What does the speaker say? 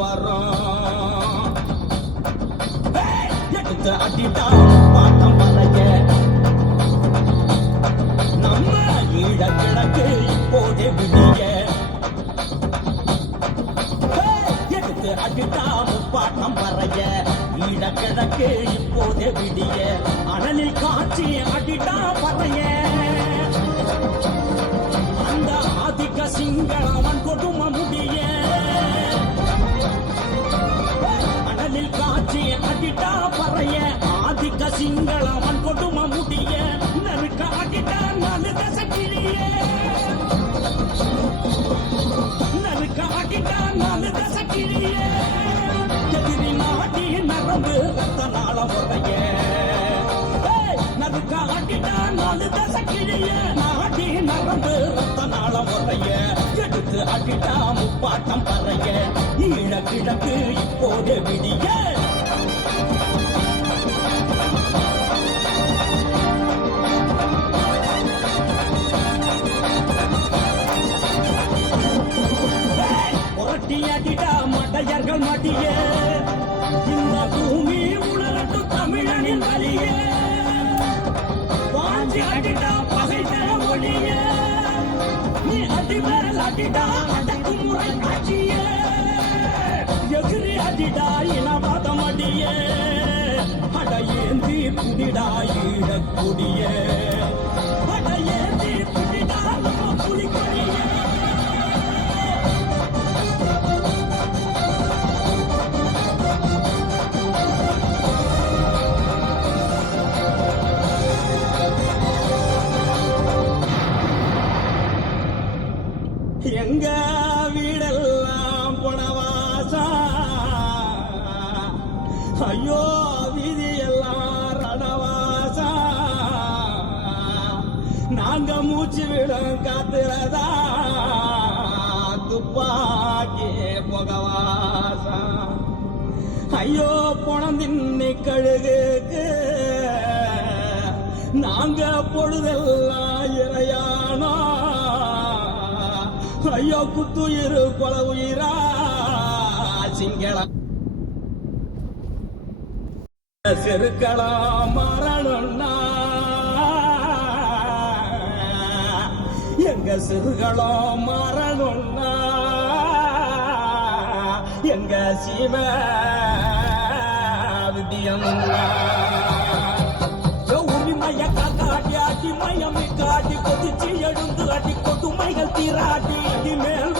வரோம். எடுத்து அடிட்டா பாட்டம் வரைய நம்ம ஈழ கிழக்கு இப்போதே விடிய. எடுத்து அடிட்டா பாட்டம் வரைய ஈழ கிழக்கு இப்போதே விடிய. அனலில் காட்சி அடிட்டா பறைய அந்த ஆதிக்க சிங்களவன் கொடுமை முடிய. அனலில் காட்சி அடிட்டா பறைய ஆதிக்க சிங்களவன் கொடுமை முடிய. நறுக்க அடிட்டா நாலு தசை கிழிய. நறுக்க அடிட்டா நாலு தசை கிழிய. எதிரி நாடி நரம்பு ரத்த நாளம் உடைய. நறுக்க அடிட்டா நாலு தசை கிழிய. நாடி நரம்பு ரத்த நாளம் உடைய. எடுத்து அடிட்டா முப்பாட்டம் பறைய ஈழ கிழக்கு இப்போது விடிய. புரட்டி அடிடா மடையர்கள் மடிய. இந்த பூமி உணரட்டு தமிழனின் வலிய. வாஞ்சி அடிடா பகைதர ஒளிய. நீ அடிமேல் அடிடா அடக்குமுறை காட்சிய. எதிரி அடிடா இனவாதம் அடிய. அடையேந்தி புடிடா ஈழக்குடிய. அடையேந்தி புடிடா நம்ம புலிக்கொடிய. எங்க வீடெல்லாம் பொனவாசா. ஐயோ வீதி எல்லாம் ரணவாசா. நாங்க மூச்சு விடும் காத்துறதா துப்பாக்கி புகவாசா. ஐயோ பொணந்தின்னி கழுகுக்கு நாங்க பொழுதெல்லாம் இறையானோ. ஐயோ குத்துயிரு கொல உயிரா சிங்களம் செருக்கலாம் மரணம்னா. எங்க சிறுகளும் மரணம்னா. எங்க சிவ வித்தியம் உரிமைய காக்காட்டி அடி மயமை காட்டி கொதிச்சு எழுந்து அடி கொடுமைகள் தீராட்டி அடி மேல்